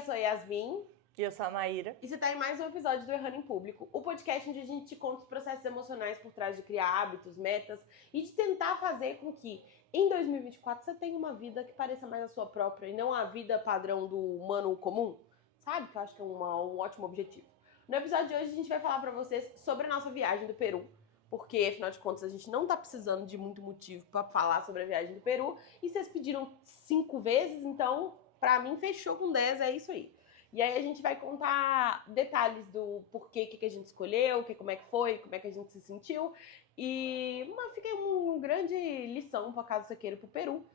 eu sou a Yasmin. E eu sou a Maíra. E você tá em mais um episódio do Errando em Público, o podcast onde a gente te conta os processos emocionais por trás de criar hábitos, metas e de tentar fazer com que em 2024 você tenha uma vida que pareça mais a sua própria e não a vida padrão do humano comum, sabe? Que eu acho que é um ótimo objetivo. No episódio de hoje a gente vai falar pra vocês sobre a nossa viagem do Peru, porque afinal de contas a gente não tá precisando de muito motivo pra falar sobre a viagem do Peru e vocês pediram 5 vezes, então pra mim fechou com 10, é isso aí. E aí a gente vai contar detalhes do porquê que a gente escolheu, como é que foi, como é que a gente se sentiu. E fica uma grande lição para caso você queira ir pro Peru.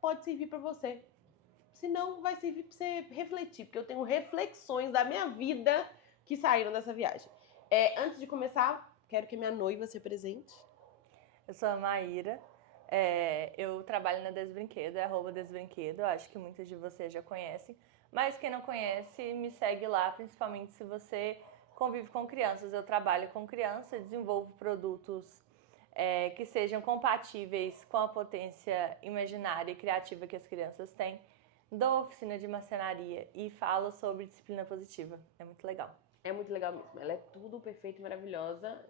Pode servir para você. Se não, vai servir para você refletir, porque eu tenho reflexões da minha vida que saíram dessa viagem. Antes de começar, quero que a minha noiva se apresente. Eu sou a Maíra. Eu trabalho na Desbrinquedo, @Desbrinquedo. Eu acho que muitas de vocês já conhecem. Mas quem não conhece, me segue lá, principalmente se você convive com crianças. Eu trabalho com crianças, desenvolvo produtos que sejam compatíveis com a potência imaginária e criativa que as crianças têm. Dou oficina de marcenaria e falo sobre disciplina positiva. É muito legal. É muito legal mesmo. Ela é tudo perfeita e maravilhosa.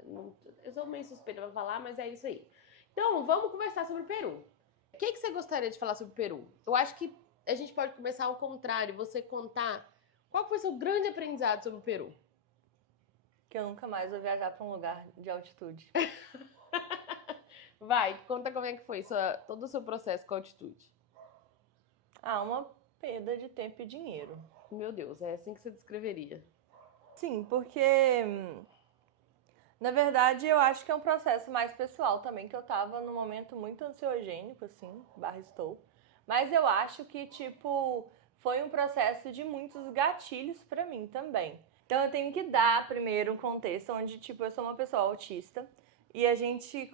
Eu sou meio suspeita pra falar, mas é isso aí. Então, vamos conversar sobre o Peru. O que você gostaria de falar sobre o Peru? Eu acho que a gente pode começar ao contrário, você contar qual foi o seu grande aprendizado sobre o Peru. Que eu nunca mais vou viajar para um lugar de altitude. Vai, conta como é que foi todo o seu processo com a altitude. Uma perda de tempo e dinheiro. Meu Deus, é assim que você descreveria. Sim, porque na verdade eu acho que é um processo mais pessoal também, que eu tava num momento muito ansiogênico, assim, /estou. Mas eu acho que, foi um processo de muitos gatilhos pra mim também. Então eu tenho que dar primeiro um contexto onde, eu sou uma pessoa autista e a gente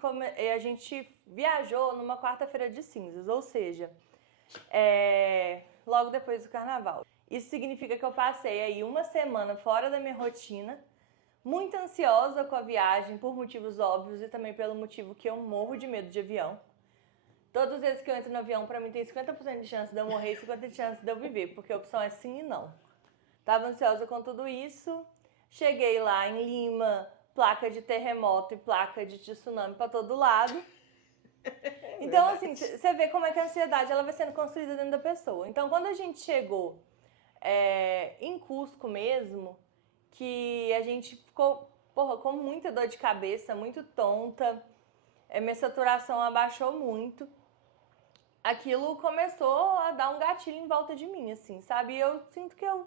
viajou numa quarta-feira de cinzas, ou seja, logo depois do carnaval. Isso significa que eu passei aí uma semana fora da minha rotina, muito ansiosa com a viagem, por motivos óbvios e também pelo motivo que eu morro de medo de avião. Todas as vezes que eu entro no avião, pra mim tem 50% de chance de eu morrer e 50% de chance de eu viver, porque a opção é sim e não. Tava ansiosa com tudo isso, cheguei lá em Lima, placa de terremoto e placa de tsunami pra todo lado. Então, assim, você vê como é que a ansiedade ela vai sendo construída dentro da pessoa. Então, quando a gente chegou em Cusco mesmo, que a gente ficou, com muita dor de cabeça, muito tonta, minha saturação abaixou muito. Aquilo começou a dar um gatilho em volta de mim, assim, sabe? E eu sinto que eu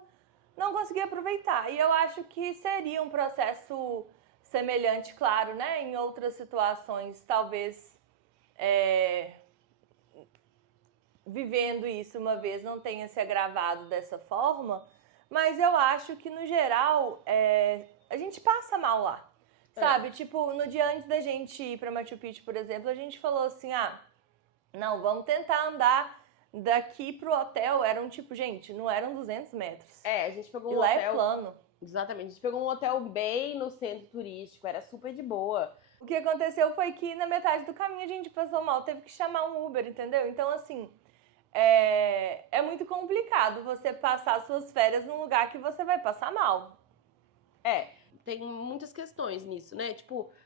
não consegui aproveitar. E eu acho que seria um processo semelhante, claro, né? Em outras situações, talvez vivendo isso uma vez não tenha se agravado dessa forma, mas eu acho que, no geral, a gente passa mal lá, sabe? No dia antes da gente ir pra Machu Picchu, por exemplo, a gente falou assim, não, vamos tentar andar daqui pro hotel. Não eram 200 metros. A gente pegou um hotel... E lá é plano. Exatamente, a gente pegou um hotel bem no centro turístico, era super de boa. O que aconteceu foi que na metade do caminho a gente passou mal, teve que chamar um Uber, entendeu? Então, assim, é muito complicado você passar suas férias num lugar que você vai passar mal. Tem muitas questões nisso, né?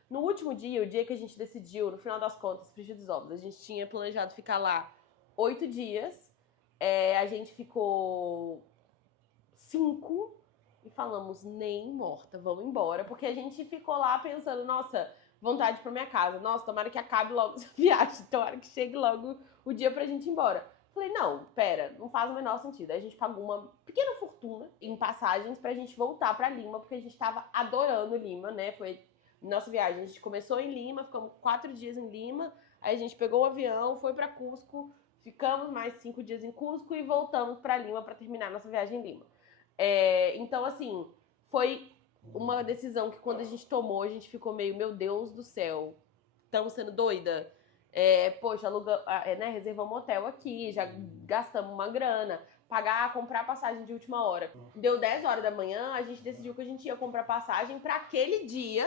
No último dia, o dia que a gente decidiu, no final das contas, frigir dos ovos, a gente tinha planejado ficar lá 8 dias, a gente ficou 5 e falamos, nem morta, vamos embora, porque a gente ficou lá pensando, nossa, vontade pra minha casa, nossa, tomara que acabe logo essa viagem, tomara que chegue logo o dia pra gente ir embora. Falei, não, pera, não faz o menor sentido. Aí a gente pagou uma pequena fortuna em passagens pra gente voltar pra Lima, porque a gente tava adorando Lima, né? Foi nossa viagem. A gente começou em Lima, ficamos 4 dias em Lima, aí a gente pegou o avião, foi pra Cusco, ficamos mais 5 dias em Cusco e voltamos pra Lima pra terminar nossa viagem em Lima. Então, assim, foi uma decisão que quando a gente tomou, a gente ficou meio, meu Deus do céu, estamos sendo doida. Poxa, reservamos um hotel aqui, já gastamos uma grana, comprar passagem de última hora. Deu 10 horas da manhã, a gente decidiu que a gente ia comprar passagem para aquele dia,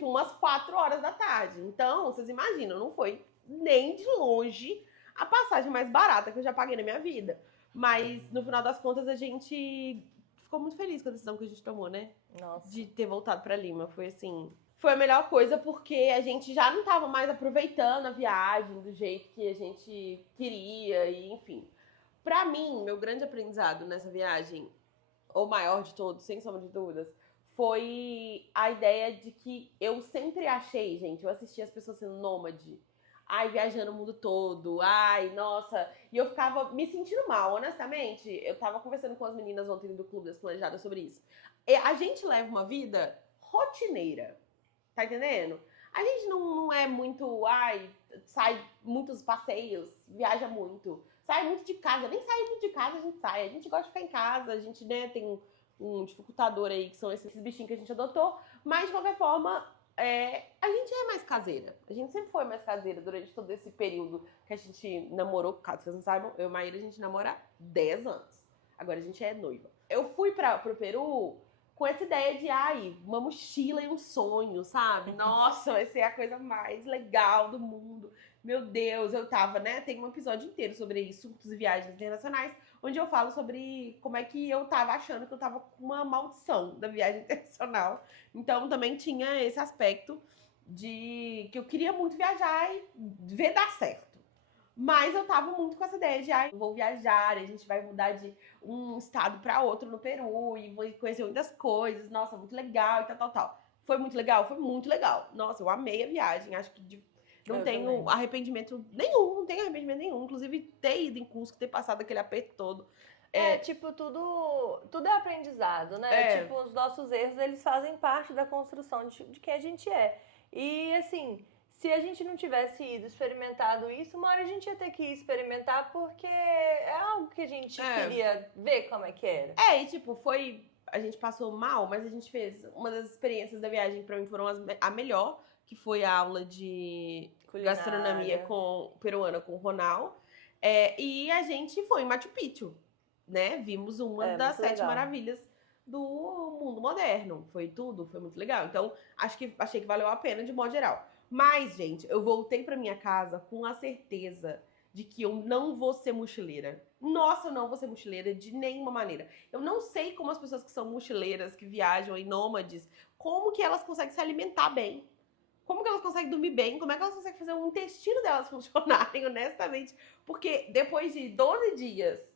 umas 4 horas da tarde. Então, vocês imaginam, não foi nem de longe a passagem mais barata que eu já paguei na minha vida. Mas, no final das contas, a gente ficou muito feliz com a decisão que a gente tomou, né? Nossa. De ter voltado pra Lima. Foi assim... Foi a melhor coisa porque a gente já não tava mais aproveitando a viagem do jeito que a gente queria e, enfim. Pra mim, meu grande aprendizado nessa viagem, o maior de todos, sem sombra de dúvidas, foi a ideia de que eu sempre achei, gente, eu assistia as pessoas sendo nômade, ai, viajando o mundo todo, ai, nossa, e eu ficava me sentindo mal, honestamente. Eu tava conversando com as meninas ontem do Clube das Planejadas sobre isso. A gente leva uma vida rotineira, tá entendendo? A gente não é muito, ai, sai muitos passeios, viaja muito, sai muito de casa, nem sai muito de casa, a gente sai, a gente gosta de ficar em casa, a gente, né, tem um dificultador aí, que são esses bichinhos que a gente adotou, mas de qualquer forma, a gente é mais caseira. A gente sempre foi mais caseira durante todo esse período que a gente namorou, caso vocês não saibam, eu e Maíra, a gente namora há 10 anos. Agora a gente é noiva. Eu fui pro Peru com essa ideia de, ai, uma mochila e um sonho, sabe? Nossa, vai ser a coisa mais legal do mundo. Meu Deus, eu tava, né? Tem um episódio inteiro sobre isso, inclusive viagens internacionais, onde eu falo sobre como é que eu tava achando que eu tava com uma maldição da viagem internacional. Então também tinha esse aspecto de que eu queria muito viajar e ver dar certo. Mas eu tava muito com essa ideia de, ai, vou viajar, a gente vai mudar de um estado pra outro no Peru e vou conhecer muitas coisas, nossa, muito legal e tal, tal, tal. Foi muito legal? Foi muito legal. Nossa, eu amei a viagem, acho que não tenho também. arrependimento nenhum, não tenho arrependimento nenhum. Inclusive, ter ido em Cusco, ter passado aquele aperto todo. Tipo, tudo é aprendizado, né? Tipo, os nossos erros, eles fazem parte da construção de quem a gente é. E, assim, se a gente não tivesse ido experimentado isso, uma hora a gente ia ter que ir experimentar porque é algo que a gente queria ver como é que era. E tipo, a gente passou mal, mas a gente fez uma das experiências da viagem pra mim foram a melhor, que foi a aula de gastronomia peruana com o Ronald. E a gente foi em Machu Picchu, né? Vimos uma das 7 maravilhas do mundo moderno. Foi tudo, foi muito legal. Então, achei que valeu a pena de modo geral. Mas, gente, eu voltei pra minha casa com a certeza de que eu não vou ser mochileira. Nossa, eu não vou ser mochileira de nenhuma maneira. Eu não sei como as pessoas que são mochileiras, que viajam em nômades, como que elas conseguem se alimentar bem. Como que elas conseguem dormir bem? Como é que elas conseguem fazer o intestino delas funcionarem, honestamente? Porque depois de 12 dias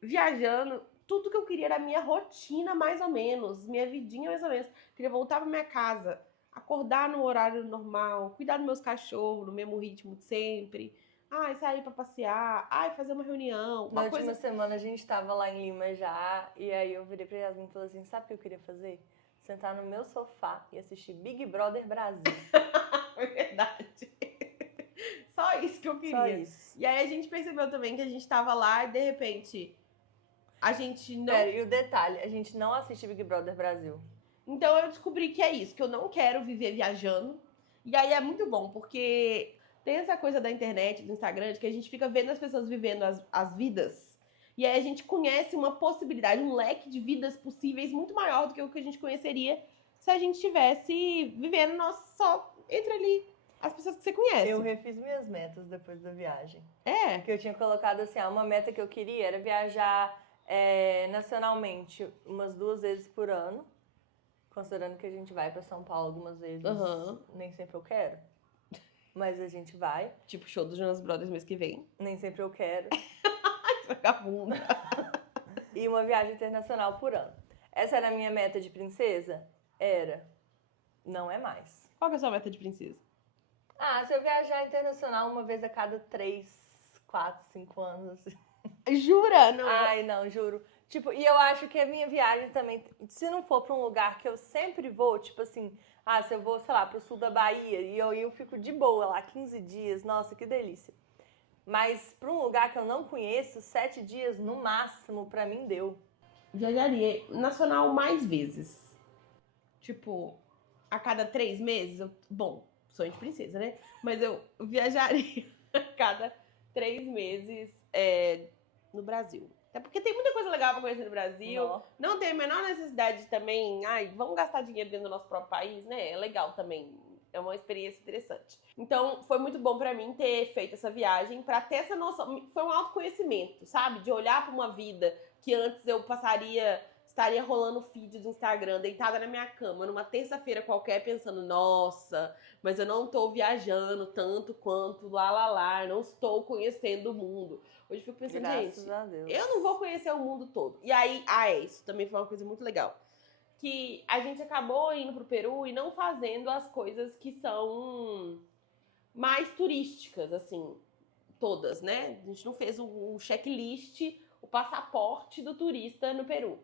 viajando, tudo que eu queria era a minha rotina, mais ou menos, minha vidinha, mais ou menos. Queria voltar pra minha casa, acordar no horário normal, cuidar dos meus cachorros no mesmo ritmo de sempre. Ai, sair pra passear. Ai, fazer uma reunião. Na última semana a gente tava lá em Lima já, e aí eu virei pra Yasmin e falei assim, sabe o que eu queria fazer? Sentar no meu sofá e assistir Big Brother Brasil. É verdade. Só isso que eu queria. Só isso. E aí a gente percebeu também que a gente tava lá e de repente a gente não... E o detalhe, a gente não assiste Big Brother Brasil. Então eu descobri que é isso, que eu não quero viver viajando. E aí é muito bom, porque tem essa coisa da internet, do Instagram, de que a gente fica vendo as pessoas vivendo as vidas. E aí a gente conhece uma possibilidade, um leque de vidas possíveis muito maior do que o que a gente conheceria se a gente estivesse vivendo só entre ali as pessoas que você conhece. Eu refiz minhas metas depois da viagem. Que eu tinha colocado assim, uma meta que eu queria era viajar nacionalmente umas 2 vezes por ano. Considerando que a gente vai pra São Paulo algumas vezes, nem sempre eu quero. Mas a gente vai. Tipo, show dos Jonas Brothers mês que vem. Nem sempre eu quero. Vagabunda. E uma viagem internacional por ano. Essa era a minha meta de princesa? Era. Não é mais. Qual que é a sua meta de princesa? Se eu viajar internacional uma vez a cada 3, 4, 5 anos. Jura? Não. Ai, não, juro. Tipo, e eu acho que a minha viagem também, se não for pra um lugar que eu sempre vou, tipo assim, se eu vou, sei lá, pro sul da Bahia e eu fico de boa lá 15 dias, nossa, que delícia. Mas pra um lugar que eu não conheço, 7 dias no máximo, pra mim deu. Viajaria nacional mais vezes. Tipo, a cada 3 meses, bom, sonho de princesa, né? Mas eu viajaria a cada 3 meses no Brasil. Até porque tem muita coisa legal pra conhecer no Brasil. Não tem a menor necessidade também, vamos gastar dinheiro dentro do nosso próprio país, né? É legal também é uma experiência interessante. Então, foi muito bom pra mim ter feito essa viagem, pra ter essa noção. Foi um autoconhecimento, sabe? De olhar pra uma vida que antes eu estaria rolando feed do Instagram, deitada na minha cama, numa terça-feira qualquer, pensando, nossa, mas eu não tô viajando tanto quanto lá, não estou conhecendo o mundo. Hoje eu fico pensando, Graças gente, a Deus. eu não vou conhecer o mundo todo. E aí, isso também foi uma coisa muito legal. Que a gente acabou indo pro Peru e não fazendo as coisas que são mais turísticas, assim, todas, né? A gente não fez o checklist, o passaporte do turista no Peru.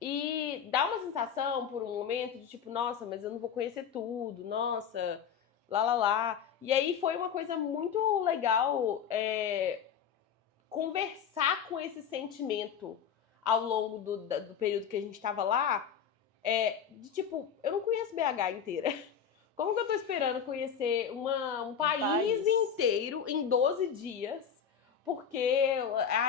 E dá uma sensação, por um momento, de tipo, nossa, mas eu não vou conhecer tudo, nossa, lá. E aí foi uma coisa muito legal conversar com esse sentimento ao longo do período que a gente tava lá, de tipo, eu não conheço BH inteira. Como que eu tô esperando conhecer um país inteiro em 12 dias? Porque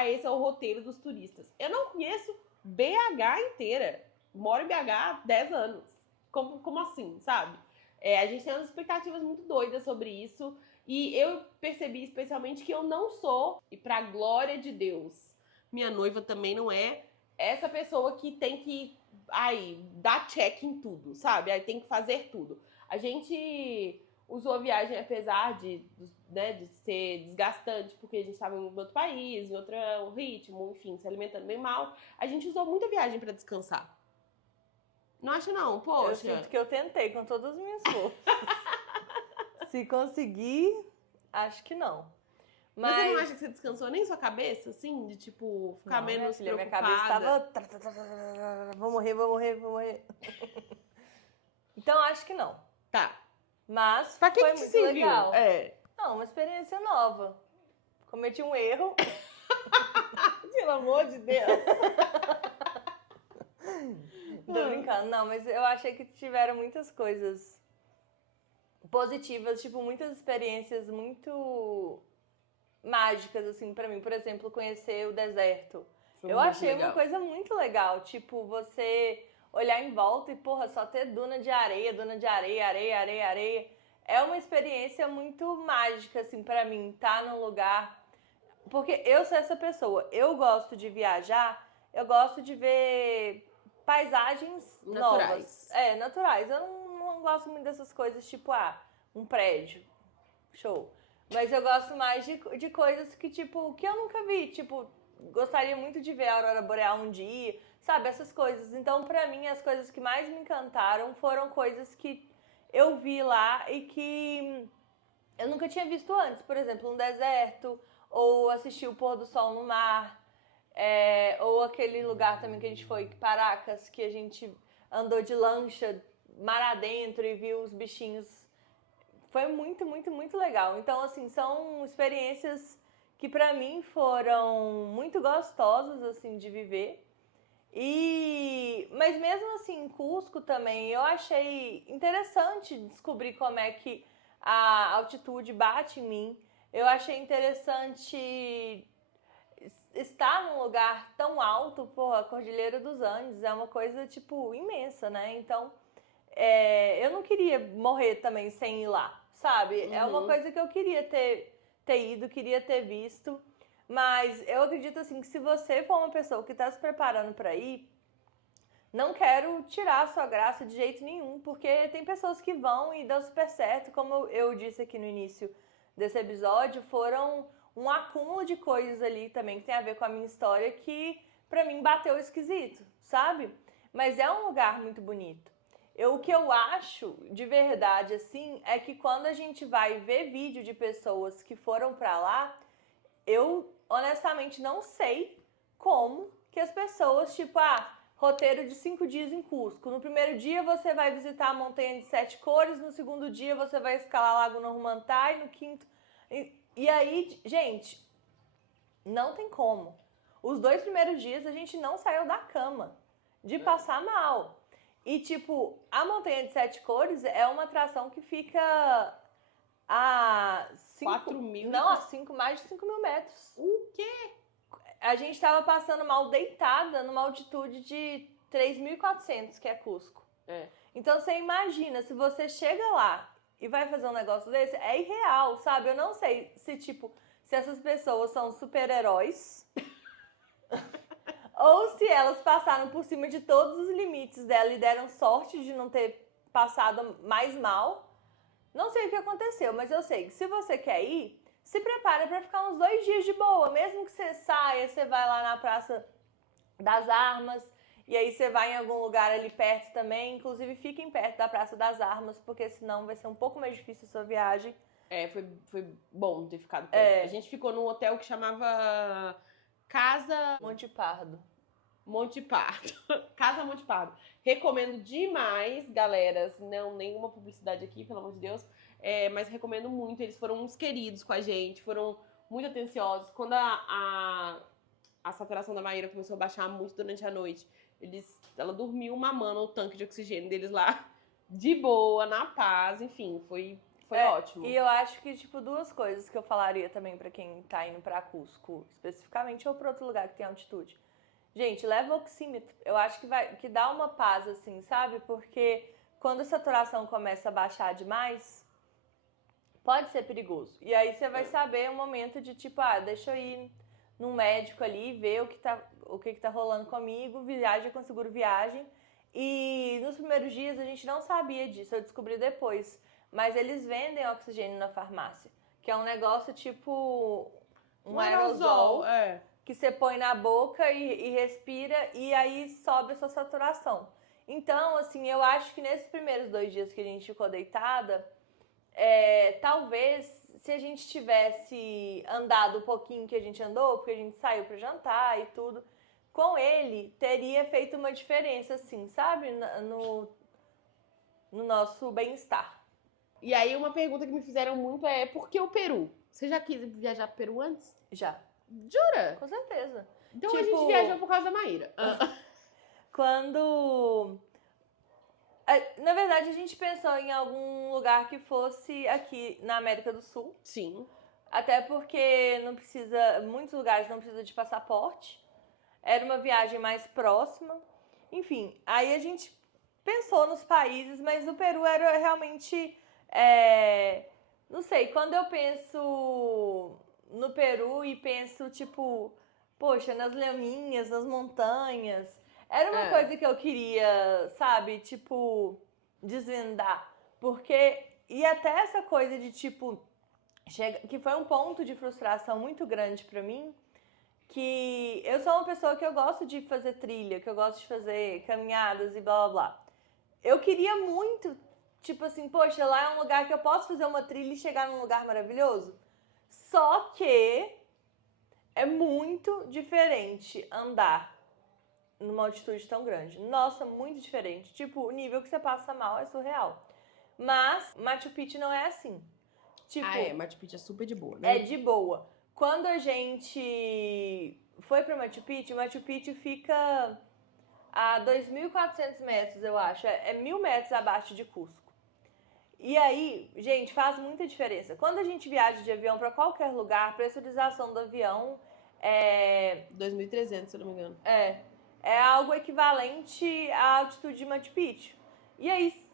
esse é o roteiro dos turistas. Eu não conheço BH inteira. Moro em BH há 10 anos. Como assim, sabe? A gente tem umas expectativas muito doidas sobre isso. E eu percebi especialmente que eu não sou, e pra glória de Deus, minha noiva também não é, essa pessoa que tem que dar check em tudo, sabe? Aí tem que fazer tudo. A gente usou a viagem, apesar de ser desgastante, porque a gente estava em outro país, em outro ritmo, enfim, se alimentando bem mal. A gente usou muita viagem para descansar. Não acha não? Poxa. Eu sinto que eu tentei com todas as minhas forças. Se conseguir, acho que não. Mas você não acha que você descansou nem sua cabeça, assim? De, tipo, ficar menos preocupada? Minha cabeça tava... Vou morrer. Então, acho que não. Tá. Mas pra que foi que muito serviu? legal. Não, uma experiência nova. Cometi um erro. Pelo amor de Deus. Tô brincando. Não, mas eu achei que tiveram muitas coisas positivas, tipo, muitas experiências muito mágicas, assim, pra mim. Por exemplo, conhecer o deserto. Eu achei uma coisa muito legal. Tipo, você olhar em volta e, porra, só ter duna de areia, areia. É uma experiência muito mágica, assim, pra mim, tá num lugar... Porque eu sou essa pessoa. Eu gosto de viajar, eu gosto de ver paisagens naturais. Novas. Naturais. Eu não gosto muito dessas coisas, tipo, um prédio. Show. Mas eu gosto mais de coisas que, tipo, que eu nunca vi. Tipo, gostaria muito de ver a aurora boreal um dia, sabe? Essas coisas. Então, pra mim, as coisas que mais me encantaram foram coisas que eu vi lá e que eu nunca tinha visto antes. Por exemplo, um deserto, ou assistir o pôr do sol no mar, ou aquele lugar também que a gente foi, Paracas, que a gente andou de lancha mar adentro e viu os bichinhos. Foi muito, muito, muito legal. Então, assim, são experiências que pra mim foram muito gostosas, assim, de viver. Mas mesmo assim, em Cusco também, eu achei interessante descobrir como é que a altitude bate em mim. Eu achei interessante estar num lugar tão alto, a Cordilheira dos Andes é uma coisa, tipo, imensa, né? Então, eu não queria morrer também sem ir lá, sabe? É uma coisa que eu queria ter ido, queria ter visto. Mas eu acredito, assim, que se você for uma pessoa que está se preparando para ir, não quero tirar a sua graça de jeito nenhum, porque tem pessoas que vão e dão super certo, como eu disse aqui no início desse episódio, foram um acúmulo de coisas ali também que tem a ver com a minha história que pra mim bateu esquisito, sabe? Mas é um lugar muito bonito. O que eu acho de verdade, assim, é que quando a gente vai ver vídeo de pessoas que foram pra lá, eu honestamente não sei como que as pessoas, tipo, roteiro de 5 dias em Cusco. No primeiro dia você vai visitar a Montanha de 7 Cores, no segundo dia você vai escalar a Laguna Humantay, no quinto... E aí, gente, não tem como. Os 2 primeiros dias a gente não saiu da cama, de passar mal. E, tipo, a Montanha de 7 Cores é uma atração que fica a 4 mil? Não, mais de 5 mil metros. O quê? A gente tava passando mal deitada numa altitude de 3.400, que é Cusco. Então você imagina, se você chega lá e vai fazer um negócio desse, é irreal, sabe? Eu não sei se, tipo, se essas pessoas são super-heróis ou se elas passaram por cima de todos os limites dela e deram sorte de não ter passado mais mal. Não sei o que aconteceu, mas eu sei que se você quer ir, se prepara pra ficar uns 2 dias de boa. Mesmo que você saia, você vai lá na Praça das Armas, e aí você vai em algum lugar ali perto também. Inclusive, fiquem perto da Praça das Armas, porque senão vai ser um pouco mais difícil a sua viagem. Foi bom ter ficado perto. A gente ficou num hotel que chamava Casa Monte Pardo. Monte Pardo. Casa Monte Pardo. Recomendo demais, galera. Não, nenhuma publicidade aqui, pelo amor de Deus. Mas recomendo muito. Eles foram uns queridos com a gente, foram muito atenciosos. Quando a saturação da Maíra começou a baixar muito durante a noite, ela dormiu mamando o tanque de oxigênio deles lá, de boa, na paz, enfim, foi ótimo. E eu acho que, tipo, 2 coisas que eu falaria também pra quem tá indo pra Cusco, especificamente, ou pra outro lugar que tem altitude. Gente, leva o oxímetro. Eu acho que dá uma paz, assim, sabe? Porque quando a saturação começa a baixar demais, pode ser perigoso. E aí você vai saber um momento de, tipo, deixa eu ir num médico ali, ver o que tá rolando comigo, viagem com seguro viagem. E nos primeiros dias a gente não sabia disso, eu descobri depois. Mas eles vendem oxigênio na farmácia, que é um negócio tipo um aerosol que você põe na boca e respira, e aí sobe a sua saturação. Então, assim, eu acho que nesses primeiros 2 dias que a gente ficou deitada, talvez se a gente tivesse andado um pouquinho que a gente andou, porque a gente saiu pra jantar e tudo, com ele teria feito uma diferença, assim, sabe? No nosso bem-estar. E aí uma pergunta que me fizeram muito é: por que o Peru? Você já quis viajar pro Peru antes? Já. Jura? Com certeza. Então a gente viajou por causa da Maíra. Quando... Na verdade, a gente pensou em algum lugar que fosse aqui na América do Sul. Sim. Até porque muitos lugares não precisa de passaporte. Era uma viagem mais próxima. Enfim, aí a gente pensou nos países, mas o Peru era realmente... não sei, quando eu penso no Peru e penso, tipo, poxa, nas laminhas, nas montanhas, era uma coisa que eu queria, sabe, tipo, desvendar. Porque, e até essa coisa de, tipo, que foi um ponto de frustração muito grande pra mim, que eu sou uma pessoa que eu gosto de fazer trilha, que eu gosto de fazer caminhadas e blá blá blá. Eu queria muito, tipo assim, poxa, lá é um lugar que eu posso fazer uma trilha e chegar num lugar maravilhoso. Só que é muito diferente andar numa altitude tão grande. Nossa, muito diferente. Tipo, o nível que você passa mal é surreal. Mas Machu Picchu não é assim. Tipo, Machu Picchu é super de boa, né? É de boa. Quando a gente foi pra Machu Picchu fica a 2.400 metros, eu acho. É 1.000 metros abaixo de Cusco. E aí, gente, faz muita diferença. Quando a gente viaja de avião pra qualquer lugar, a pressurização do avião 2.300, se eu não me engano. É algo equivalente à altitude de Machu Picchu. E aí,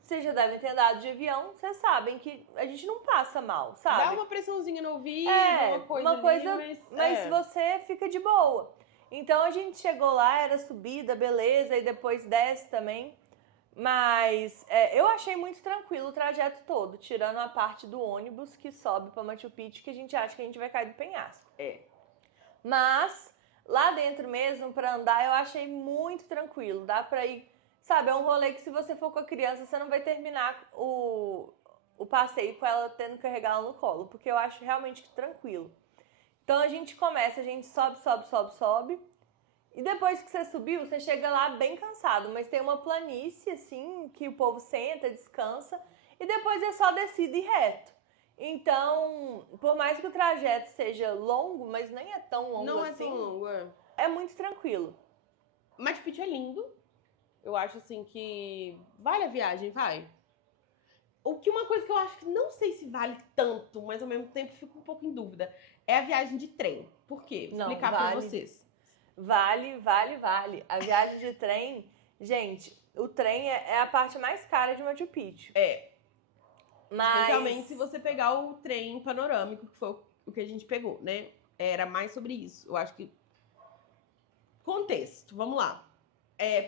vocês já devem ter andado de avião, vocês sabem que a gente não passa mal, sabe? Dá uma pressãozinha no ouvido, uma coisa mas você fica de boa. Então a gente chegou lá, era subida, beleza, e depois desce também. Mas eu achei muito tranquilo o trajeto todo, tirando a parte do ônibus que sobe pra Machu Picchu, que a gente acha que a gente vai cair do penhasco. Mas lá dentro mesmo, pra andar, eu achei muito tranquilo. Dá pra ir, sabe, é um rolê que se você for com a criança, você não vai terminar o passeio com ela tendo que carregar ela no colo, porque eu acho realmente tranquilo. Então a gente sobe. E depois que você subiu, você chega lá bem cansado, mas tem uma planície, assim, que o povo senta, descansa, e depois é só descida e reto. Então, por mais que o trajeto seja longo, mas nem é tão longo assim. Não é tão longo, É muito tranquilo. Machu Picchu é lindo. Eu acho, assim, que vale a viagem, vai. Uma coisa que eu acho que não sei se vale tanto, mas ao mesmo tempo fico um pouco em dúvida, é a viagem de trem. Por quê? Vou explicar pra vocês. Vale. A viagem de trem, gente, o trem é a parte mais cara de Machu Picchu. Especialmente se você pegar o trem panorâmico, que foi o que a gente pegou, né? Era mais sobre isso. Eu acho que... Contexto, vamos lá.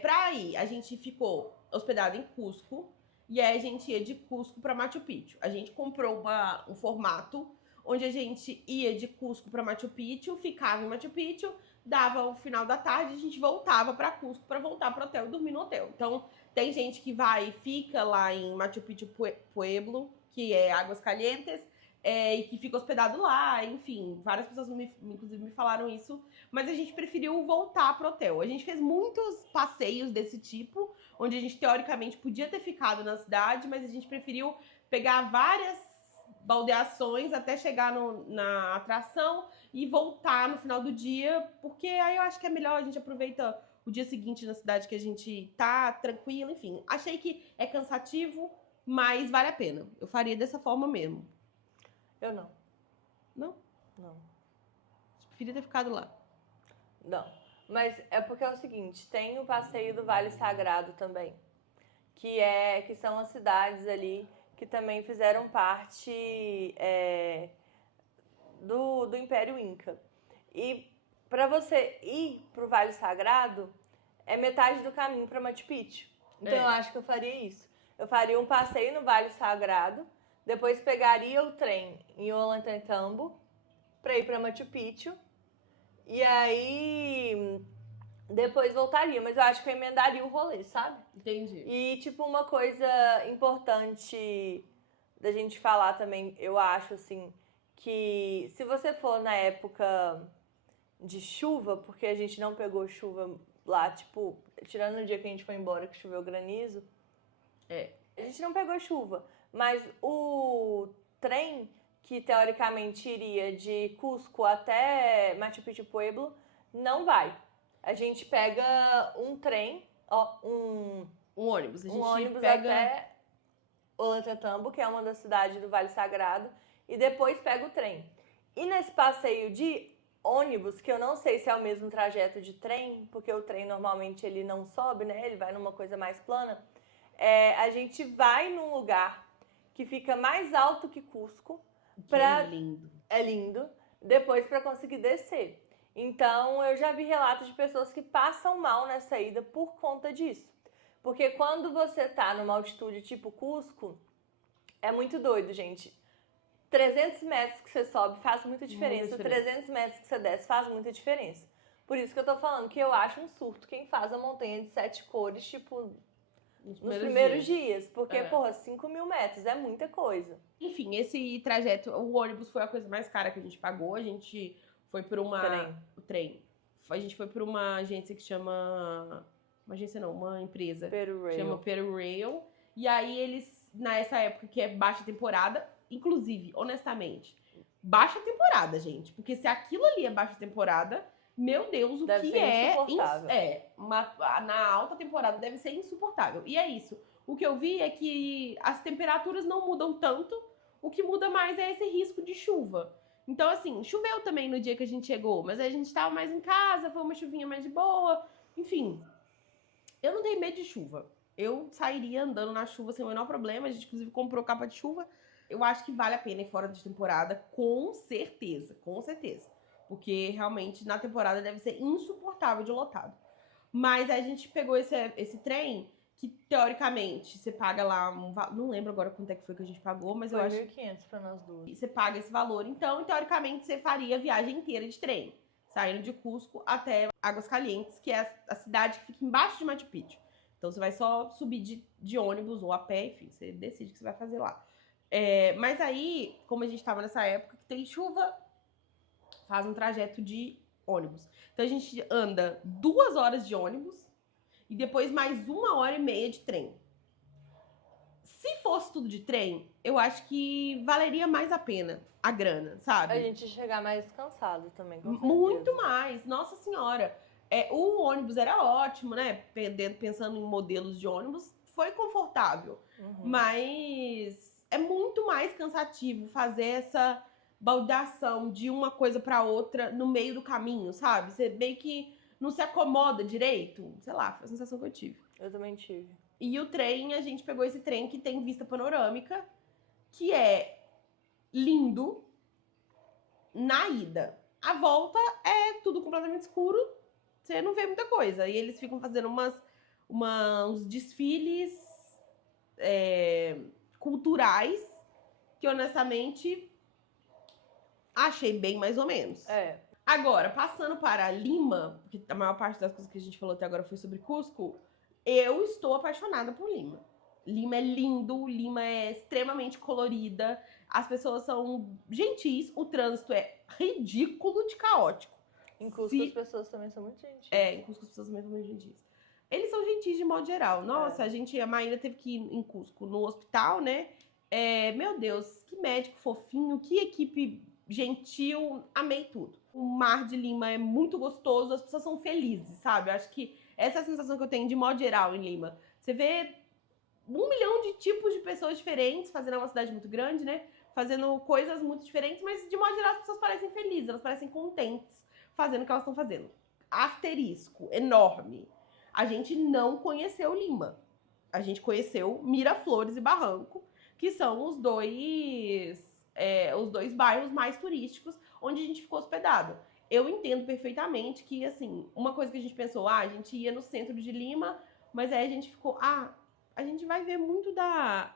Pra ir, a gente ficou hospedado em Cusco, e aí a gente ia de Cusco pra Machu Picchu. A gente comprou um formato onde a gente ia de Cusco pra Machu Picchu, ficava em Machu Picchu, dava o final da tarde, a gente voltava pra Cusco pra voltar pro hotel e dormir no hotel. Então, tem gente que vai e fica lá em Machu Picchu Pueblo, que é Águas Calientes, e que fica hospedado lá, enfim, várias pessoas inclusive me falaram isso, mas a gente preferiu voltar pro hotel. A gente fez muitos passeios desse tipo, onde a gente teoricamente podia ter ficado na cidade, mas a gente preferiu pegar várias baldeações até chegar na atração e voltar no final do dia, porque aí eu acho que é melhor, a gente aproveita o dia seguinte na cidade que a gente tá tranquilo, enfim. Achei que é cansativo, mas vale a pena. Eu faria dessa forma mesmo. Eu não. Não? Não. Preferia ter ficado lá. Não. Mas é porque é o seguinte, tem o passeio do Vale Sagrado também, que são as cidades ali que também fizeram parte do Império Inca. E para você ir pro Vale Sagrado, é metade do caminho para Machu Picchu. Então eu acho que eu faria isso. Eu faria um passeio no Vale Sagrado, depois pegaria o trem em Ollantaytambo para ir para Machu Picchu. E aí depois voltaria, mas eu acho que eu emendaria o rolê, sabe? Entendi. E tipo, uma coisa importante da gente falar também, eu acho assim, que se você for na época de chuva, porque a gente não pegou chuva lá, tipo, tirando o dia que a gente foi embora que choveu granizo, a gente não pegou chuva, mas o trem que teoricamente iria de Cusco até Machu Picchu Pueblo não vai. A gente pega um trem, um ônibus. A gente ônibus pega até Ollantaytambo, que é uma das cidades do Vale Sagrado, e depois pega o trem. E nesse passeio de ônibus, que eu não sei se é o mesmo trajeto de trem, porque o trem normalmente ele não sobe, né? Ele vai numa coisa mais plana. A gente vai num lugar que fica mais alto que Cusco. É lindo. É lindo. Depois para conseguir descer. Então, eu já vi relatos de pessoas que passam mal nessa ida por conta disso. Porque quando você tá numa altitude tipo Cusco, é muito doido, gente. 300 metros que você sobe faz muita diferença. 300 metros que você desce faz muita diferença. Por isso que eu tô falando que eu acho um surto quem faz a montanha de 7 cores, tipo, nos primeiros dias. Porque, porra, 5.000 metros é muita coisa. Enfim, esse trajeto, o ônibus foi a coisa mais cara que a gente pagou. A gente foi por uma... Trem. A gente foi por uma agência que chama... Uma agência não, uma empresa. Peru Rail. Chama Peru Rail. E aí eles, nessa época que é baixa temporada, inclusive, honestamente, baixa temporada, gente. Porque se aquilo ali é baixa temporada, meu Deus, deve ser insuportável. Na alta temporada deve ser insuportável. E é isso. O que eu vi é que as temperaturas não mudam tanto, o que muda mais é esse risco de chuva. Então, assim, choveu também no dia que a gente chegou, mas a gente tava mais em casa, foi uma chuvinha mais de boa. Enfim, eu não tenho medo de chuva. Eu sairia andando na chuva sem o menor problema. A gente, inclusive, comprou capa de chuva. Eu acho que vale a pena ir fora de temporada, com certeza, com certeza. Porque, realmente, na temporada deve ser insuportável de lotado. Mas a gente pegou esse trem, que, teoricamente, você paga lá... Não lembro agora quanto é que foi que a gente pagou, mas eu acho... Foi 1.500 pra nós duas. Você paga esse valor. Então, teoricamente, você faria a viagem inteira de trem. Saindo de Cusco até Águas Calientes, que é a cidade que fica embaixo de Machu Picchu. Então, você vai só subir de ônibus ou a pé, enfim, você decide o que você vai fazer lá. Mas aí, como a gente tava nessa época que tem chuva, faz um trajeto de ônibus. Então, a gente anda 2 horas de ônibus e depois mais 1h30 de trem. Se fosse tudo de trem, eu acho que valeria mais a pena a grana, sabe? A gente ia chegar mais cansado também, com certeza. Muito mais, nossa senhora. O ônibus era ótimo, né? Pensando em modelos de ônibus, foi confortável. Mas é muito mais cansativo fazer essa baldeação de uma coisa pra outra no meio do caminho, sabe? Você meio que não se acomoda direito. Sei lá, foi a sensação que eu tive. Eu também tive. E o trem, a gente pegou esse trem que tem vista panorâmica, que é lindo na ida. A volta é tudo completamente escuro, você não vê muita coisa. E eles ficam fazendo uns desfiles culturais que, honestamente, achei bem mais ou menos. Agora, passando para Lima, porque a maior parte das coisas que a gente falou até agora foi sobre Cusco, eu estou apaixonada por Lima. Lima é lindo, Lima é extremamente colorida, as pessoas são gentis, o trânsito é ridículo de caótico. Em Cusco as pessoas também são muito gentis. Em Cusco as pessoas também são muito gentis. Eles são gentis de modo geral. Nossa, a Maíra teve que ir em Cusco no hospital, né? Meu Deus, que médico fofinho, que equipe gentil, amei tudo. O mar de Lima é muito gostoso, as pessoas são felizes, sabe? Eu acho que essa é a sensação que eu tenho de modo geral em Lima. Você vê 1 milhão de tipos de pessoas diferentes, fazendo uma cidade muito grande, né? Fazendo coisas muito diferentes, mas de modo geral as pessoas parecem felizes, elas parecem contentes fazendo o que elas estão fazendo. Asterisco enorme. A gente não conheceu Lima. A gente conheceu Miraflores e Barranco, que são os dois bairros mais turísticos onde a gente ficou hospedado. Eu entendo perfeitamente que, assim, uma coisa que a gente pensou, a gente ia no centro de Lima, mas aí a gente ficou, a gente vai ver muito da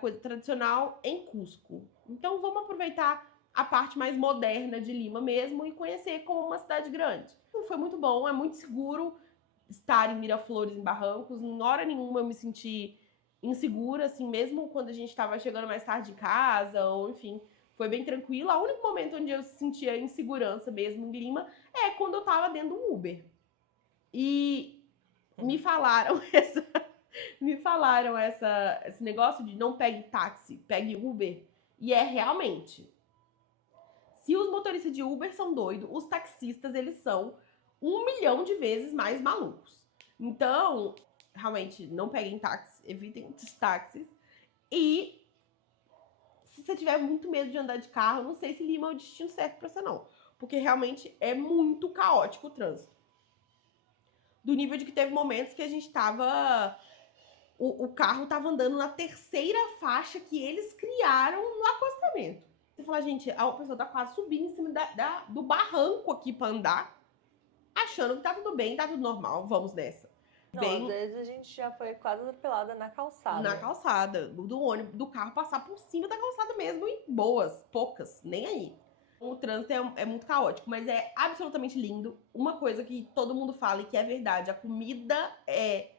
coisa tradicional em Cusco. Então vamos aproveitar a parte mais moderna de Lima mesmo e conhecer como uma cidade grande. Foi muito bom, é muito seguro estar em Miraflores, em Barrancos. Em hora nenhuma eu me senti insegura, assim, mesmo quando a gente estava chegando mais tarde em casa, ou enfim, foi bem tranquilo. O único momento onde eu sentia insegurança mesmo em Lima é quando eu tava dentro do Uber. E me falaram esse negócio de não pegue táxi, pegue Uber. E é realmente. Se os motoristas de Uber são doidos, os taxistas, eles são 1 milhão de vezes mais malucos. Então, realmente, não peguem táxi, evitem os táxis. E se você tiver muito medo de andar de carro, não sei se Lima é o destino certo pra você, não. Porque realmente é muito caótico o trânsito. Do nível de que teve momentos que a gente tava... O carro tava andando na terceira faixa que eles criaram no acostamento. Você fala, gente, a pessoa tá quase subindo em cima do barranco aqui pra andar, achando que tá tudo bem, tá tudo normal, vamos nessa. Não, às vezes a gente já foi quase atropelada na calçada. Na calçada, do ônibus, do carro passar por cima da calçada mesmo, e boas, poucas, nem aí. O trânsito é muito caótico, mas é absolutamente lindo. Uma coisa que todo mundo fala e que é verdade, a comida é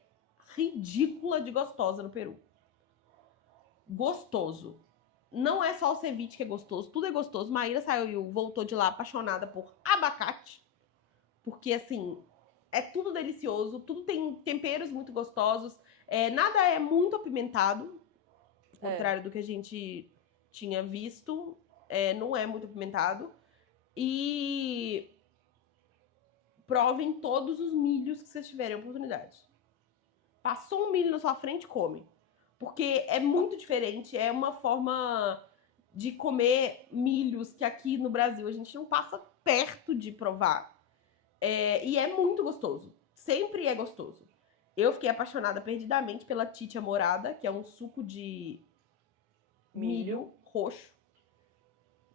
ridícula de gostosa no Peru. Gostoso. Não é só o ceviche que é gostoso, tudo é gostoso. Maíra voltou de lá apaixonada por abacate. Porque, assim, é tudo delicioso, tudo tem temperos muito gostosos. Nada é muito apimentado, ao contrário do que a gente tinha visto. Não é muito apimentado. E provem todos os milhos que vocês tiverem oportunidade. Passou um milho na sua frente, come. Porque é muito diferente, é uma forma de comer milhos que aqui no Brasil a gente não passa perto de provar. E é muito gostoso. Sempre é gostoso. Eu fiquei apaixonada perdidamente pela titia morada, que é um suco de milho roxo.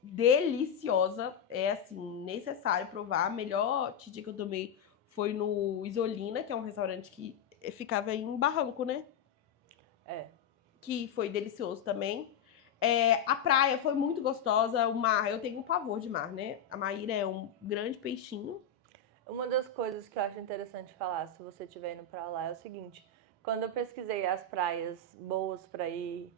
Deliciosa. É, assim, necessário provar. A melhor titia que eu tomei foi no Isolina, que é um restaurante que ficava em Barranco, né? Que foi delicioso também. A praia foi muito gostosa. O mar, eu tenho um pavor de mar, né? A Maíra é um grande peixinho. Uma das coisas que eu acho interessante falar, se você estiver indo pra lá, é o seguinte. Quando eu pesquisei as praias boas pra ir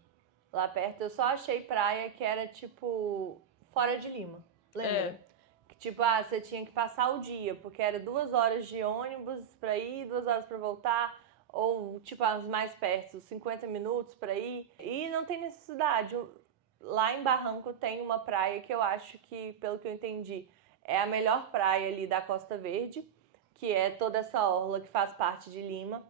lá perto, eu só achei praia que era, tipo, fora de Lima. Lembra? Que, tipo, você tinha que passar o dia, porque era 2 horas de ônibus pra ir, 2 horas pra voltar, ou, tipo, as mais perto, 50 minutos pra ir. E não tem necessidade. Lá em Barranco tem uma praia que eu acho que, pelo que eu entendi, é a melhor praia ali da Costa Verde, que é toda essa orla que faz parte de Lima.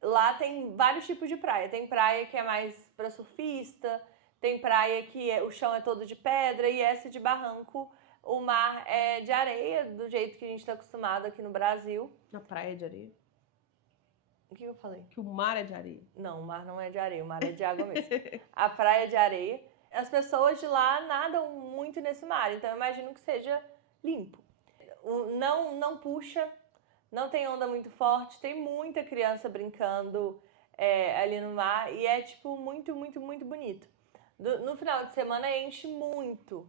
Lá tem vários tipos de praia. Tem praia que é mais para surfista, tem praia que o chão é todo de pedra, e essa de Barranco, o mar é de areia, do jeito que a gente está acostumado aqui no Brasil. Na praia de areia? O que eu falei? Que o mar é de areia. Não, o mar não é de areia, o mar é de água mesmo. A praia é de areia. As pessoas de lá nadam muito nesse mar, então eu imagino que seja limpo. Não puxa, não tem onda muito forte, tem muita criança brincando ali no mar e é, tipo, muito, muito, muito bonito. No final de semana enche muito,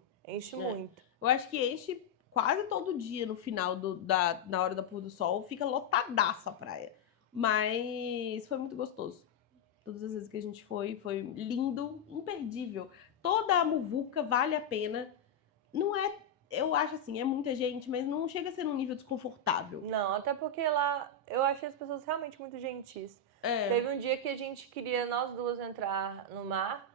muito. Eu acho que enche quase todo dia no final na hora do pôr do sol, fica lotadaço a praia. Mas foi muito gostoso. Todas as vezes que a gente foi lindo, imperdível. Toda a muvuca vale a pena. Não é, eu acho assim, é muita gente, mas não chega a ser um nível desconfortável. Não, até porque lá eu achei as pessoas realmente muito gentis. Teve um dia que a gente queria nós duas entrar no mar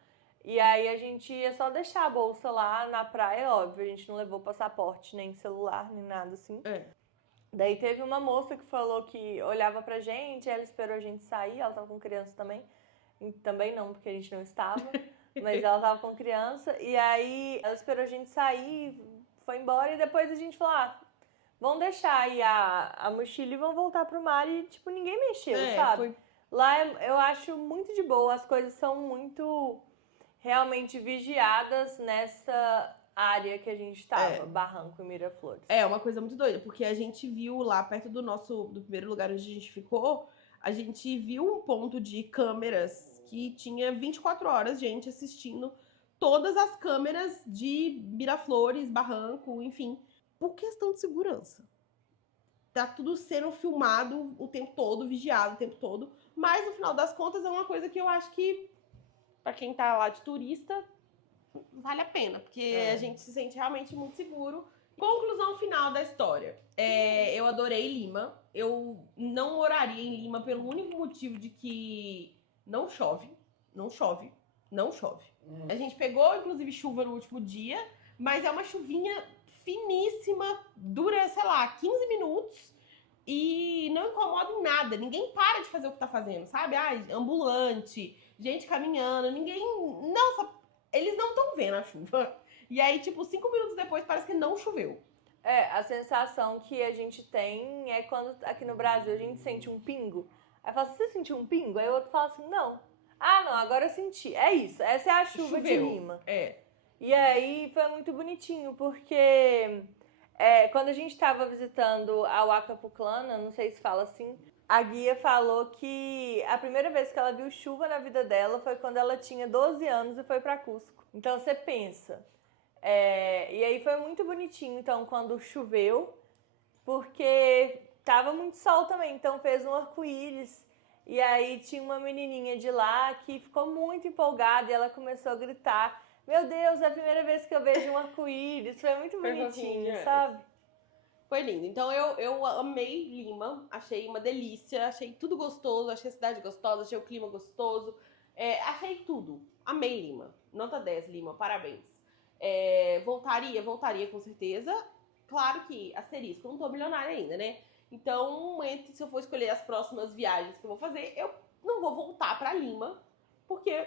e aí a gente ia só deixar a bolsa lá na praia, óbvio, a gente não levou passaporte, nem celular, nem nada assim. Daí teve uma moça que falou que olhava pra gente, ela esperou a gente sair, ela tava com criança também. Também não, porque a gente não estava, mas ela tava com criança. E aí ela esperou a gente sair, foi embora e depois a gente falou, vão deixar aí a mochila e vão voltar pro mar e, tipo, ninguém mexeu, sabe? Lá eu acho muito de boa, as coisas são muito realmente vigiadas nessa área que a gente tava, Barranco e Miraflores. É uma coisa muito doida, porque a gente viu lá perto do primeiro lugar onde a gente ficou, a gente viu um ponto de câmeras que tinha 24 horas gente assistindo todas as câmeras de Miraflores, Barranco, enfim, por questão de segurança. Tá tudo sendo filmado o tempo todo, vigiado o tempo todo, mas no final das contas é uma coisa que eu acho que, pra quem tá lá de turista, vale a pena, porque a gente se sente realmente muito seguro. Conclusão final da história. Eu adorei Lima. Eu não moraria em Lima pelo único motivo de que não chove. Não chove. Não chove. A gente pegou, inclusive, chuva no último dia, mas é uma chuvinha finíssima, dura, sei lá, 15 minutos e não incomoda em nada. Ninguém para de fazer o que tá fazendo, sabe? Ambulante, gente caminhando, ninguém... Nossa, eles não estão vendo a chuva. E aí, tipo, 5 minutos depois parece que não choveu. A sensação que a gente tem é quando aqui no Brasil a gente sente um pingo. Aí fala assim, você sentiu um pingo? Aí o outro fala assim, não. Ah, não, agora eu senti. É isso, essa é a chuva de Lima. E aí foi muito bonitinho, porque quando a gente tava visitando a Huacapuclana, não sei se fala assim, a guia falou que a primeira vez que ela viu chuva na vida dela foi quando ela tinha 12 anos e foi pra Cusco. Então você pensa. E aí foi muito bonitinho, então, quando choveu, porque tava muito sol também, então fez um arco-íris. E aí tinha uma menininha de lá que ficou muito empolgada e ela começou a gritar, meu Deus, é a primeira vez que eu vejo um arco-íris. Foi muito bonitinho, sabe? Foi lindo. Então eu amei Lima, achei uma delícia, achei tudo gostoso, achei a cidade gostosa, achei o clima gostoso, achei tudo. Amei Lima. Nota 10, Lima, parabéns. Voltaria com certeza. Claro que, asterisco, eu não tô milionária ainda, né? Então, se eu for escolher as próximas viagens que eu vou fazer, eu não vou voltar pra Lima, porque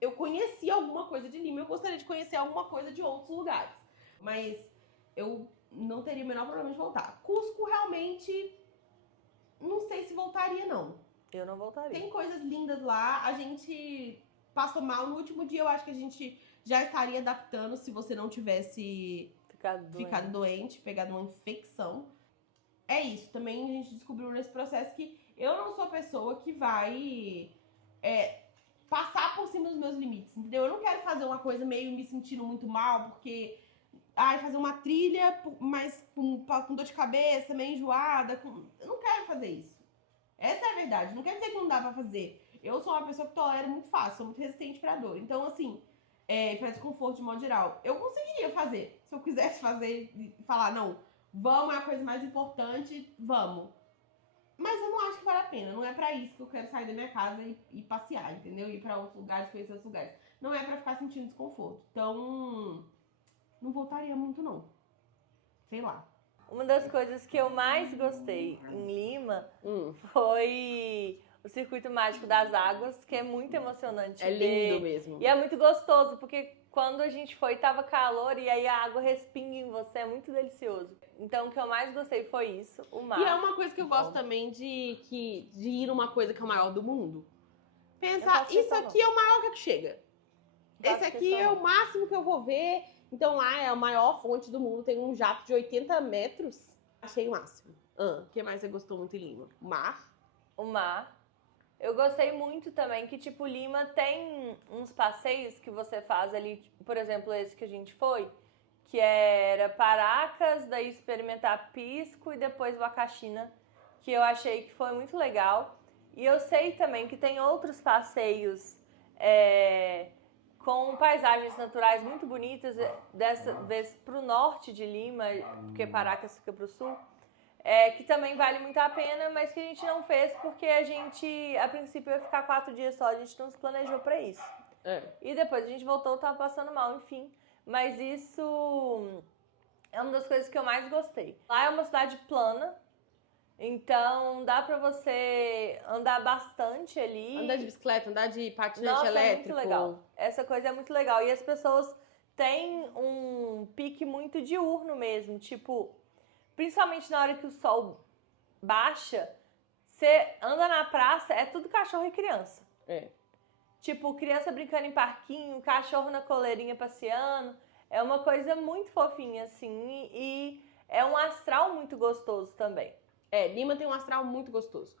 eu conheci alguma coisa de Lima, eu gostaria de conhecer alguma coisa de outros lugares. Mas eu não teria o menor problema de voltar. Cusco, realmente, não sei se voltaria, não. Eu não voltaria. Tem coisas lindas lá, a gente passou mal. No último dia, eu acho que a gente já estaria adaptando se você não tivesse ficado doente, pegado uma infecção. É isso, também a gente descobriu nesse processo que eu não sou a pessoa que vai passar por cima dos meus limites, entendeu? Eu não quero fazer uma coisa meio me sentindo muito mal, porque fazer uma trilha, mas com dor de cabeça, meio enjoada, eu não quero fazer isso. Essa é a verdade, não quer dizer que não dá pra fazer. Eu sou uma pessoa que tolera muito fácil, sou muito resistente pra dor. Então, assim, pra desconforto de modo geral, eu conseguiria fazer. Se eu quisesse fazer e falar, não, vamos, é a coisa mais importante, vamos. Mas eu não acho que vale a pena. Não é pra isso que eu quero sair da minha casa e passear, entendeu? Ir pra outros lugares, conhecer outros lugares. Não é pra ficar sentindo desconforto. Então, não voltaria muito, não. Sei lá. Uma das coisas que eu mais gostei em Lima foi o Circuito Mágico das Águas, que é muito emocionante. É lindo mesmo. E é muito gostoso, porque quando a gente foi, tava calor e aí a água respinga em você, é muito delicioso. Então, o que eu mais gostei foi isso, o mar. E é uma coisa que eu gosto também de ir numa coisa que é o maior do mundo. Pensar, isso aqui é o maior que chega. Esse aqui é o máximo que eu vou ver. Então lá é a maior fonte do mundo, tem um jato de 80 metros. Achei o máximo. O que mais você gostou muito em Lima? O mar? O mar. Eu gostei muito também que, tipo, Lima tem uns passeios que você faz ali, por exemplo, esse que a gente foi, que era Paracas, daí experimentar Pisco e depois Huacachina, que eu achei que foi muito legal. E eu sei também que tem outros passeios com paisagens naturais muito bonitas, dessa vez pro norte de Lima, porque Paracas fica pro sul. Que também vale muito a pena, mas que a gente não fez porque a gente, a princípio, ia ficar 4 dias só, a gente não se planejou pra isso. E depois a gente voltou, tava passando mal, enfim. Mas isso é uma das coisas que eu mais gostei. Lá é uma cidade plana, então dá pra você andar bastante ali. Andar de bicicleta, andar de patinete elétrico. É muito legal. Essa coisa é muito legal. E as pessoas têm um pique muito diurno mesmo, tipo... Principalmente na hora que o sol baixa, você anda na praça, é tudo cachorro e criança. Tipo, criança brincando em parquinho, cachorro na coleirinha passeando. É uma coisa muito fofinha, assim, e é um astral muito gostoso também. Lima tem um astral muito gostoso.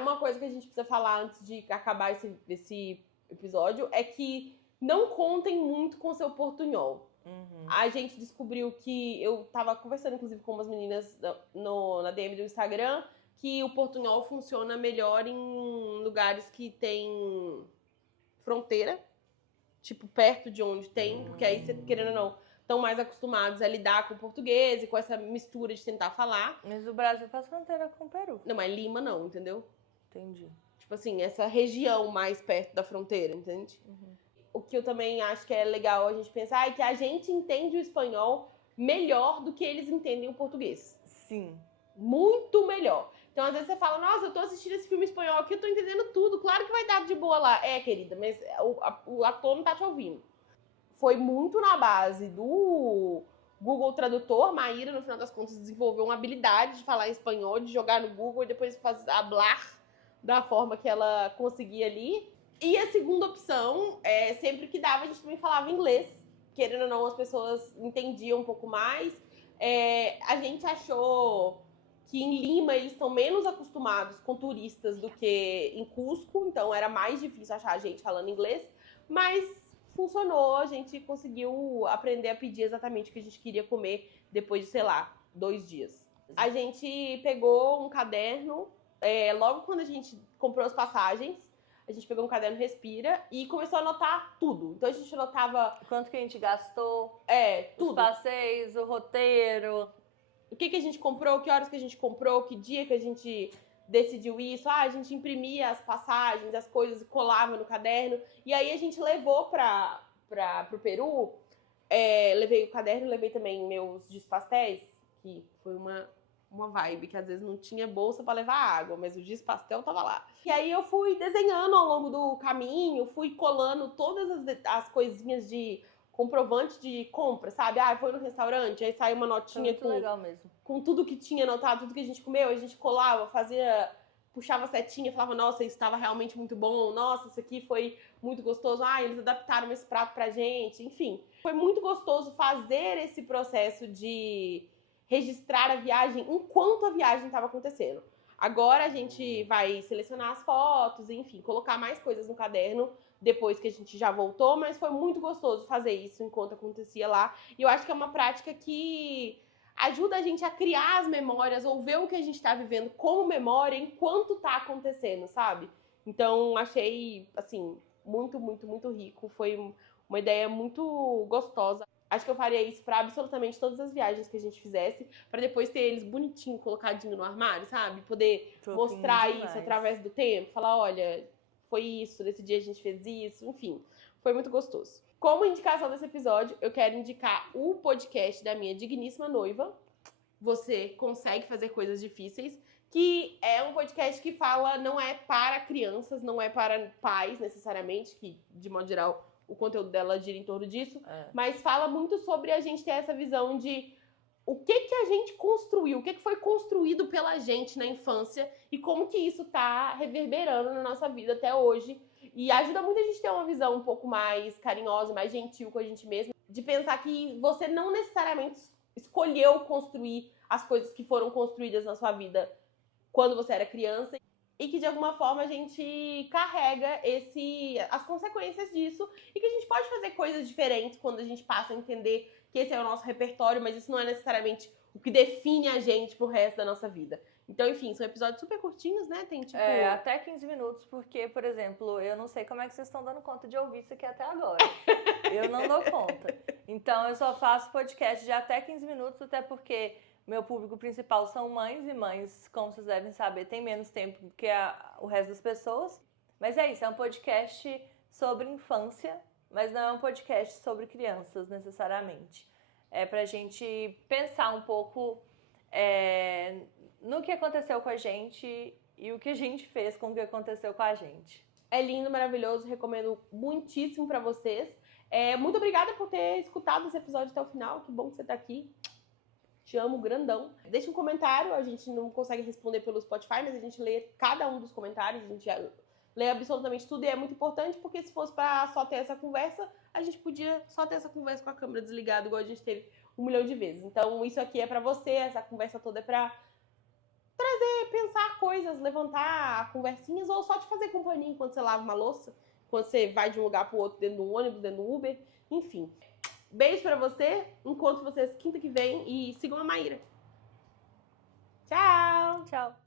Uma coisa que a gente precisa falar antes de acabar esse episódio é que não contem muito com seu portunhol. A gente descobriu que... Eu tava conversando, inclusive, com umas meninas na DM do Instagram, que o portunhol funciona melhor em lugares que tem fronteira, tipo, perto de onde tem, porque aí você, querendo ou não, estão mais acostumados a lidar com o português e com essa mistura de tentar falar. Mas o Brasil faz fronteira com o Peru. Não, mas Lima não, entendeu? Entendi. Tipo assim, essa região mais perto da fronteira, entende? O que eu também acho que é legal a gente pensar é que a gente entende o espanhol melhor do que eles entendem o português. Sim. Muito melhor. Então, às vezes você fala, nossa, eu tô assistindo esse filme espanhol aqui, eu tô entendendo tudo. Claro que vai dar de boa lá. Querida, mas o ator não tá te ouvindo. Foi muito na base do Google Tradutor. Maíra, no final das contas, desenvolveu uma habilidade de falar espanhol, de jogar no Google e depois hablar da forma que ela conseguia ali. E a segunda opção, sempre que dava, a gente também falava inglês. Querendo ou não, as pessoas entendiam um pouco mais. A gente achou que em Lima eles estão menos acostumados com turistas do que em Cusco, então era mais difícil achar a gente falando inglês, mas funcionou, a gente conseguiu aprender a pedir exatamente o que a gente queria comer depois de, sei lá, 2 dias. A gente pegou um caderno, logo quando a gente comprou as passagens, a gente pegou um caderno Respira e começou a anotar tudo. Então a gente anotava... Quanto que a gente gastou. Tudo. Os passeios, o roteiro. O que a gente comprou, que horas que a gente comprou, que dia que a gente decidiu isso. A gente imprimia as passagens, as coisas, colava no caderno. E aí a gente levou pro Peru. Levei o caderno, levei também meus pastéis, que foi uma vibe, que às vezes não tinha bolsa pra levar água, mas o giz pastel tava lá. E aí eu fui desenhando ao longo do caminho, fui colando todas as coisinhas de comprovante de compra, sabe? Foi no restaurante, aí saiu uma notinha legal mesmo. Com tudo que tinha anotado, tudo que a gente comeu, a gente colava, puxava a setinha, falava, nossa, isso estava realmente muito bom, nossa, isso aqui foi muito gostoso, eles adaptaram esse prato pra gente, enfim. Foi muito gostoso fazer esse processo de registrar a viagem enquanto a viagem estava acontecendo. Agora a gente vai selecionar as fotos, enfim, colocar mais coisas no caderno depois que a gente já voltou, mas foi muito gostoso fazer isso enquanto acontecia lá. E eu acho que é uma prática que ajuda a gente a criar as memórias ou ver o que a gente está vivendo como memória enquanto tá acontecendo, sabe? Então, achei, assim, muito, muito, muito rico. Foi uma ideia muito gostosa. Acho que eu faria isso para absolutamente todas as viagens que a gente fizesse, para depois ter eles bonitinho, colocadinho no armário, sabe? Poder mostrar isso através do tempo, falar, olha, foi isso, nesse dia a gente fez isso, enfim, foi muito gostoso. Como indicação desse episódio, eu quero indicar o podcast da minha digníssima noiva, Você Consegue Fazer Coisas Difíceis, que é um podcast que fala, não é para crianças, não é para pais necessariamente, que de modo geral o conteúdo dela gira em torno disso, mas fala muito sobre a gente ter essa visão de o que a gente construiu, o que foi construído pela gente na infância e como que isso tá reverberando na nossa vida até hoje. E ajuda muito a gente ter uma visão um pouco mais carinhosa, mais gentil com a gente mesmo, de pensar que você não necessariamente escolheu construir as coisas que foram construídas na sua vida quando você era criança e que de alguma forma a gente carrega as consequências disso e que a gente pode fazer coisas diferentes quando a gente passa a entender que esse é o nosso repertório, mas isso não é necessariamente o que define a gente pro resto da nossa vida. Então, enfim, são episódios super curtinhos, né? Tem tipo... até 15 minutos, porque, por exemplo, eu não sei como é que vocês estão dando conta de ouvir isso aqui até agora. Eu não dou conta. Então, eu só faço podcast de até 15 minutos, até porque meu público principal são mães, e mães, como vocês devem saber, têm menos tempo do que o resto das pessoas. Mas é isso, é um podcast sobre infância, mas não é um podcast sobre crianças, necessariamente. É pra gente pensar um pouco no que aconteceu com a gente e o que a gente fez com o que aconteceu com a gente. É lindo, maravilhoso, recomendo muitíssimo pra vocês. Muito obrigada por ter escutado esse episódio até o final, que bom que você tá aqui. Te amo, grandão. Deixa um comentário, a gente não consegue responder pelo Spotify, mas a gente lê cada um dos comentários, a gente lê absolutamente tudo e é muito importante, porque se fosse pra só ter essa conversa, a gente podia só ter essa conversa com a câmera desligada, igual a gente teve 1 milhão de vezes. Então isso aqui é pra você, essa conversa toda é pra trazer, pensar coisas, levantar conversinhas, ou só te fazer companhia enquanto você lava uma louça, quando você vai de um lugar pro outro, dentro do ônibus, dentro do Uber, enfim. Beijo pra você, encontro vocês quinta que vem e sigam a Maíra. Tchau! Tchau!